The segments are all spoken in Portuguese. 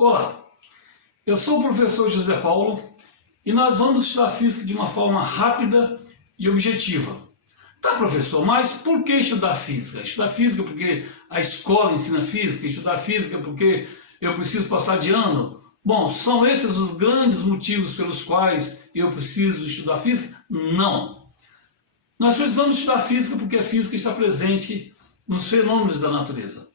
Olá, eu sou o professor José Paulo e nós vamos estudar física de uma forma rápida e objetiva. Tá, professor, mas por que estudar física? Estudar física porque a escola ensina física? Estudar física porque eu preciso passar de ano? Bom, são esses os grandes motivos pelos quais eu preciso estudar física? Não. Nós precisamos estudar física porque a física está presente nos fenômenos da natureza.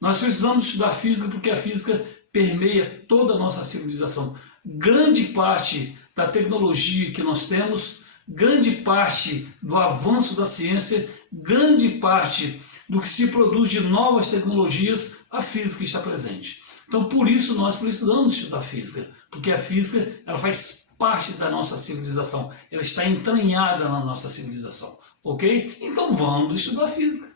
Nós precisamos estudar física porque a física permeia toda a nossa civilização. Grande parte da tecnologia que nós temos, grande parte do avanço da ciência, grande parte do que se produz de novas tecnologias, a física está presente. Então, por isso, nós precisamos estudar física, porque a física ela faz parte da nossa civilização, ela está entranhada na nossa civilização, ok? Então, vamos estudar física.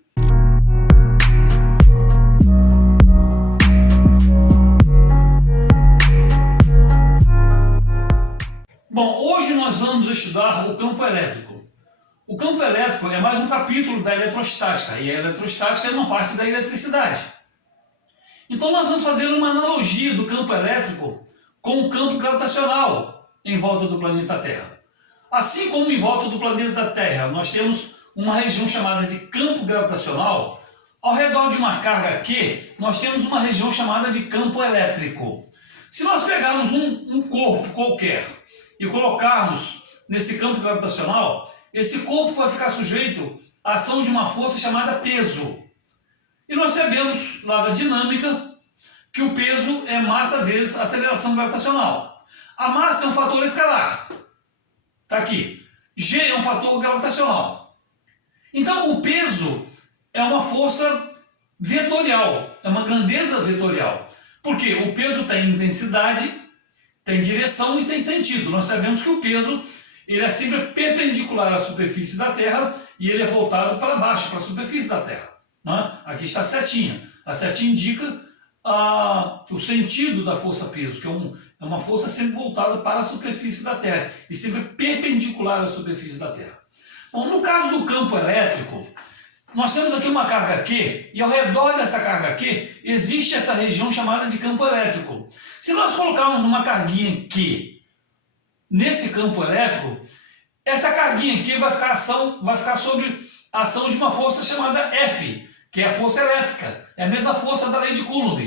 Bom, hoje nós vamos estudar o campo elétrico. O campo elétrico é mais um capítulo da eletrostática, e a eletrostática é uma parte da eletricidade. Então nós vamos fazer uma analogia do campo elétrico com o campo gravitacional em volta do planeta Terra. Assim como em volta do planeta Terra nós temos uma região chamada de campo gravitacional, ao redor de uma carga Q, nós temos uma região chamada de campo elétrico. Se nós pegarmos um corpo qualquer e colocarmos nesse campo gravitacional, esse corpo vai ficar sujeito à ação de uma força chamada peso. E nós sabemos lá da dinâmica que o peso é massa vezes aceleração gravitacional. A massa é um fator escalar. Está aqui. G é um fator gravitacional. Então o peso é uma força vetorial, é uma grandeza vetorial. Porque o peso tem intensidade, tem direção e tem sentido. Nós sabemos que o peso ele é sempre perpendicular à superfície da Terra e ele é voltado para baixo, para a superfície da Terra. Né? Aqui está a setinha. A setinha indica o sentido da força peso, que é uma força sempre voltada para a superfície da Terra e sempre perpendicular à superfície da Terra. Bom, no caso do campo elétrico, nós temos aqui uma carga Q e ao redor dessa carga Q existe essa região chamada de campo elétrico. Se nós colocarmos uma carguinha Q nesse campo elétrico, essa carguinha Q vai ficar sob a ação de uma força chamada F, que é a força elétrica. É a mesma força da lei de Coulomb.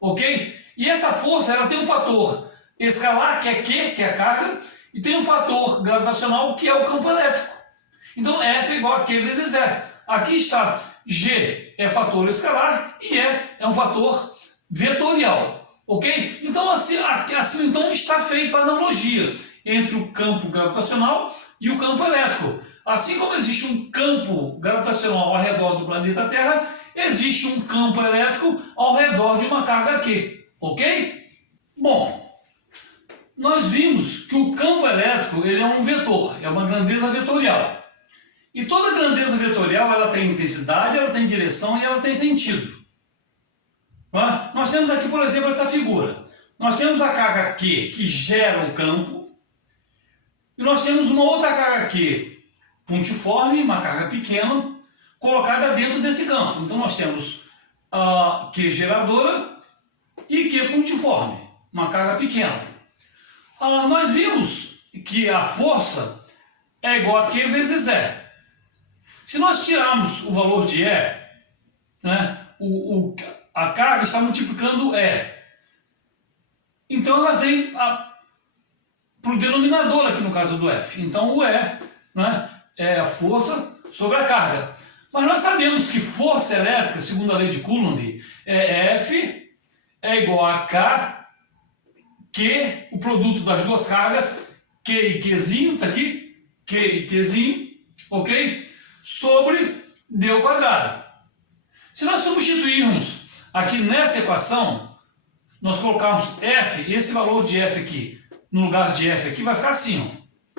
Ok? E essa força ela tem um fator escalar, que é Q, que é a carga, e tem um fator gravitacional, que é o campo elétrico. Então F é igual a Q vezes E. Aqui está, G é fator escalar e E é um fator vetorial, ok? Então assim então está feita a analogia entre o campo gravitacional e o campo elétrico. Assim como existe um campo gravitacional ao redor do planeta Terra, existe um campo elétrico ao redor de uma carga Q, ok? Bom, nós vimos que o campo elétrico ele é um vetor, é uma grandeza vetorial. E toda grandeza vetorial ela tem intensidade, ela tem direção e ela tem sentido. Nós temos aqui, por exemplo, essa figura. Nós temos a carga Q que gera o campo e nós temos uma outra carga Q pontiforme, uma carga pequena, colocada dentro desse campo. Então nós temos a Q geradora e Q pontiforme, uma carga pequena. Nós vimos que a força é igual a Q vezes E. Se nós tirarmos o valor de E, né, a carga está multiplicando E. Então ela vem para o denominador aqui no caso do F. Então o E, né, é a força sobre a carga. Mas nós sabemos que força elétrica, segundo a lei de Coulomb, é F é igual a K, Q, o produto das duas cargas, Q e Qzinho, está aqui, Q e Qzinho, ok? Sobre D ao quadrado. Se nós substituirmos aqui nessa equação, nós colocarmos F, esse valor de F aqui, no lugar de F aqui, vai ficar assim.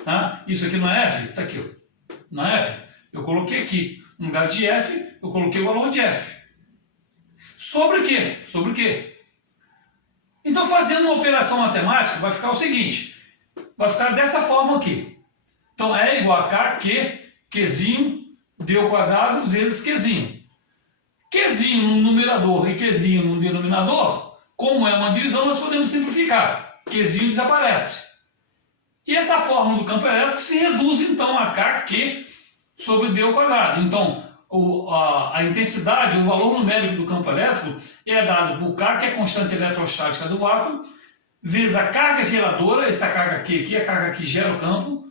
Ó, tá? Isso aqui não é F? Está aqui. Ó. Não é F? Eu coloquei aqui. No lugar de F, eu coloquei o valor de F. Sobre o quê? Sobre o quê? Então, fazendo uma operação matemática, vai ficar o seguinte. Vai ficar dessa forma aqui. Então, E igual a K, Q, Qzinho, D ao quadrado vezes Qzinho. Qzinho no numerador e Qzinho no denominador como é uma divisão, nós podemos simplificar. Qzinho desaparece. E essa fórmula do campo elétrico se reduz então a KQ sobre D ao quadrado. Então, a intensidade, o valor numérico do campo elétrico é dado por K, que é a constante eletrostática do vácuo, vezes a carga geradora, essa carga Q aqui, a carga que gera o campo,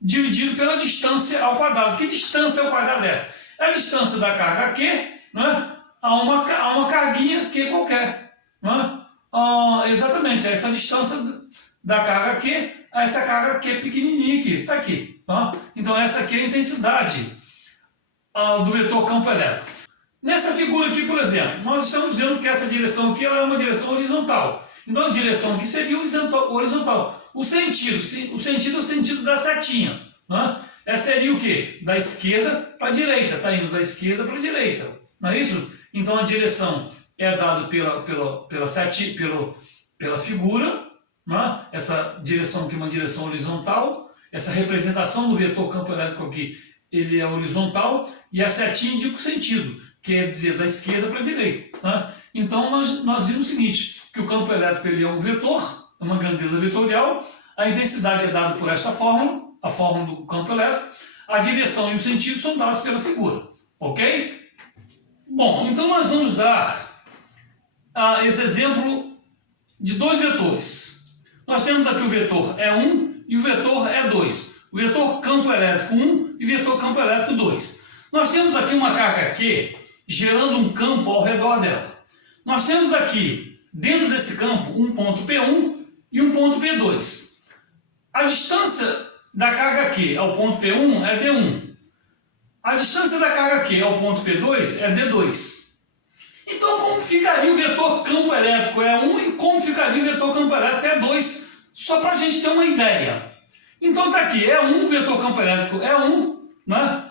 dividido pela distância ao quadrado. Que distância ao quadrado é essa? É a distância da carga Q, né, a uma carguinha Q qualquer. Né? Exatamente, é essa distância da carga Q a essa carga Q pequenininha aqui, está aqui. Tá? Então essa aqui é a intensidade do vetor campo elétrico. Nessa figura aqui, por exemplo, nós estamos vendo que essa direção aqui ela é uma direção horizontal. Então a direção aqui seria horizontal. O sentido é o sentido da setinha. Né? Essa seria o quê? Da esquerda para a direita. Está indo da esquerda para a direita. Não é isso? Então a direção é dada pela figura. Né? Essa direção aqui é uma direção horizontal. Essa representação do vetor campo elétrico aqui ele é horizontal. E a setinha indica o sentido, quer dizer, da esquerda para a direita. Né? Então nós vimos o seguinte, que o campo elétrico ele é um vetor, é uma grandeza vetorial, a intensidade é dada por esta fórmula, a fórmula do campo elétrico, a direção e o sentido são dados pela figura, ok? Bom, então nós vamos dar esse exemplo de dois vetores. Nós temos aqui o vetor E1 e o vetor E2, o vetor campo elétrico 1 e o vetor campo elétrico 2. Nós temos aqui uma carga Q gerando um campo ao redor dela. Nós temos aqui, dentro desse campo, um ponto P1 e um ponto P2. A distância da carga Q ao ponto P1 é D1. A distância da carga Q ao ponto P2 é D2. Então, como ficaria o vetor campo elétrico E1 e como ficaria o vetor campo elétrico E2? Só para a gente ter uma ideia. Então, está aqui, E1, vetor campo elétrico E1, né?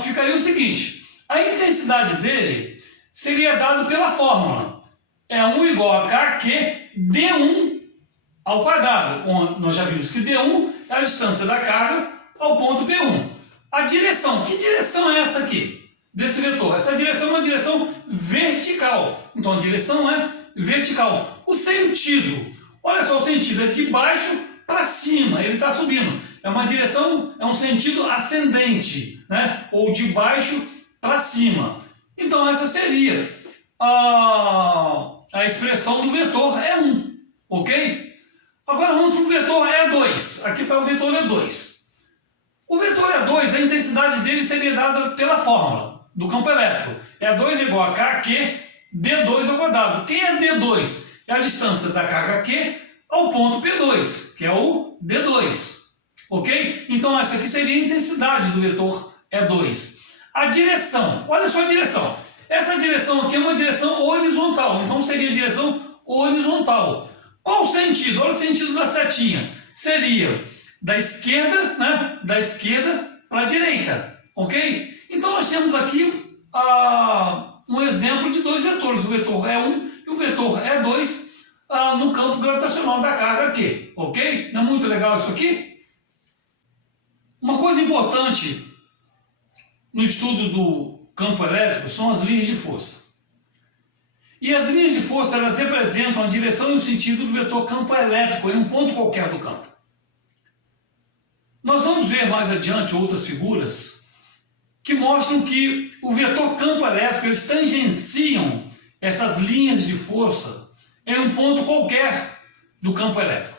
Ficaria o seguinte, a intensidade dele seria dado pela fórmula E1 igual a KQ D1 ao quadrado, onde nós já vimos que D1 é a distância da carga ao ponto P1. A direção, que direção é essa aqui, desse vetor? Essa direção é uma direção vertical, então a direção é vertical. O sentido, olha só, o sentido é de baixo para cima, ele está subindo. É uma direção, é um sentido ascendente, né? Ou de baixo para cima. Então essa seria a expressão do vetor E1, ok? Agora vamos para o vetor E2. Aqui está o vetor E2. O vetor E2, a intensidade dele seria dada pela fórmula do campo elétrico. E2 é igual a KQ D2 ao quadrado. Quem é D2? É a distância da carga Q ao ponto P2, que é o D2. Ok? Então essa aqui seria a intensidade do vetor E2. A direção, olha só a direção. Essa direção aqui é uma direção horizontal, então seria a direção horizontal. Qual o sentido? Olha o sentido da setinha. Seria da esquerda, né? Da esquerda para a direita. Ok? Então nós temos aqui um exemplo de dois vetores, o vetor E1 e o vetor E2 no campo gravitacional da carga Q. Ok? Não é muito legal isso aqui? Uma coisa importante no estudo do campo elétrico são as linhas de força. E as linhas de força elas representam a direção e o sentido do vetor campo elétrico em um ponto qualquer do campo. Nós vamos ver mais adiante outras figuras que mostram que o vetor campo elétrico eles tangenciam essas linhas de força em um ponto qualquer do campo elétrico.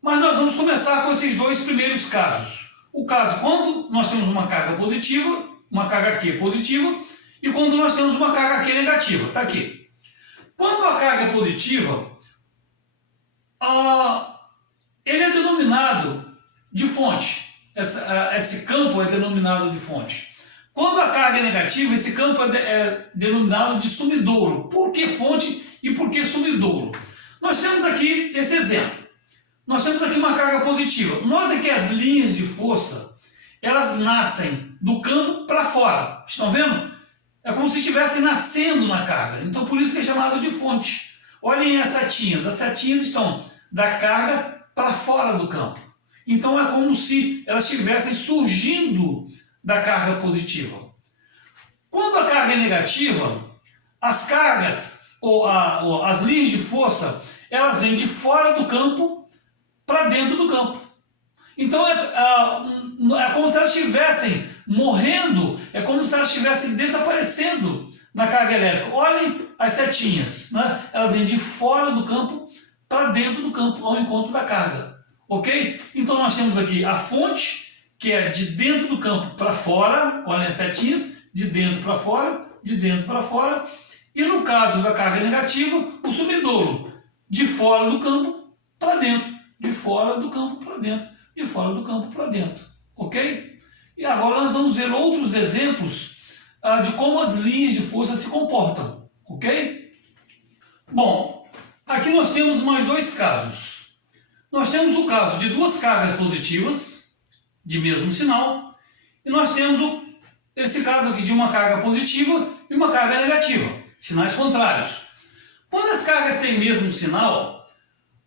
Mas nós vamos começar com esses dois primeiros casos. O caso quando nós temos uma carga positiva, uma carga Q positiva, e quando nós temos uma carga Q negativa. Está aqui. Quando a carga é positiva, ele é denominado de fonte. Esse campo é denominado de fonte. Quando a carga é negativa, esse campo é denominado de sumidouro. Por que fonte e por que sumidouro? Nós temos aqui esse exemplo. Nós temos aqui uma carga positiva. Nota que as linhas de força, elas nascem do campo para fora. Estão vendo? É como se estivesse nascendo na carga. Então, por isso que é chamado de fonte. Olhem as setinhas. As setinhas estão da carga para fora do campo. Então, é como se elas estivessem surgindo da carga positiva. Quando a carga é negativa, as cargas ou as linhas de força, elas vêm de fora do campo para dentro do campo. Então é como se elas estivessem morrendo, é como se elas estivessem desaparecendo na carga elétrica. Olhem as setinhas, né? Elas vêm de fora do campo para dentro do campo, ao encontro da carga. Ok? Então nós temos aqui a fonte, que é de dentro do campo para fora, olhem as setinhas, de dentro para fora, de dentro para fora. E no caso da carga negativa, o sumidouro, de fora do campo para dentro, de fora do campo para dentro, de fora do campo para dentro. Ok? E agora nós vamos ver outros exemplos de como as linhas de força se comportam. Ok? Bom, aqui nós temos mais dois casos. Nós temos o caso de duas cargas positivas, de mesmo sinal, e nós temos esse caso aqui de uma carga positiva e uma carga negativa, sinais contrários. Quando as cargas têm mesmo sinal,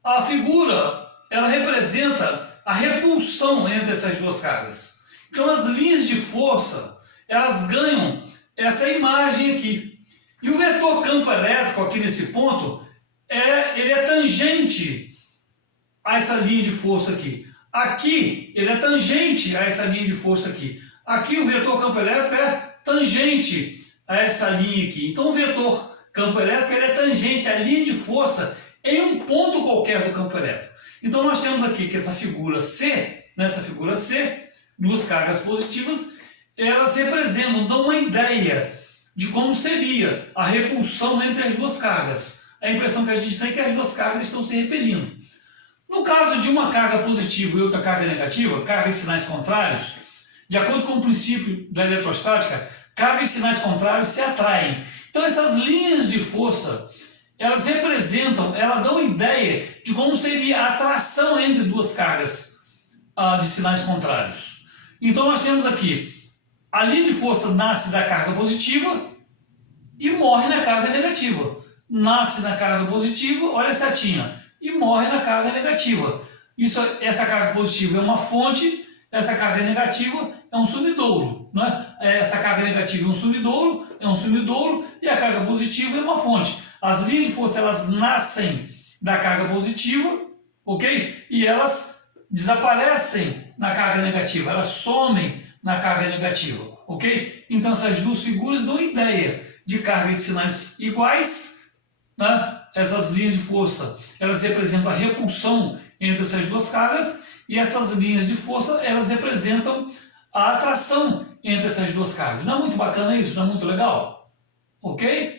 a figura ela representa a repulsão entre essas duas cargas. Então as linhas de força, elas ganham essa imagem aqui. E o vetor campo elétrico aqui nesse ponto, ele é tangente a essa linha de força aqui. Aqui, ele é tangente a essa linha de força aqui. Aqui o vetor campo elétrico é tangente a essa linha aqui. Então o vetor campo elétrico ele é tangente à linha de força em um ponto qualquer do campo elétrico. Então nós temos aqui que essa figura C, nessa figura C, duas cargas positivas, elas representam, dão uma ideia de como seria a repulsão entre as duas cargas. A impressão que a gente tem é que as duas cargas estão se repelindo. No caso de uma carga positiva e outra carga negativa, carga de sinais contrários, de acordo com o princípio da eletrostática, carga e sinais contrários se atraem. Então essas linhas de força, elas representam, elas dão ideia de como seria a atração entre duas cargas de sinais contrários. Então nós temos aqui, a linha de força nasce da carga positiva e morre na carga negativa. Nasce na carga positiva, olha a setinha, e morre na carga negativa. Essa carga positiva é uma fonte, essa carga negativa é um sumidouro. Né? Essa carga negativa é um sumidouro, e a carga positiva é uma fonte. As linhas de força elas nascem da carga positiva, ok? E elas desaparecem na carga negativa, elas somem na carga negativa, ok? Então essas duas figuras dão ideia de carga de sinais iguais, né? Essas linhas de força, elas representam a repulsão entre essas duas cargas, e essas linhas de força, elas representam a atração entre essas duas cargas. Não é muito bacana isso? Não é muito legal? Ok?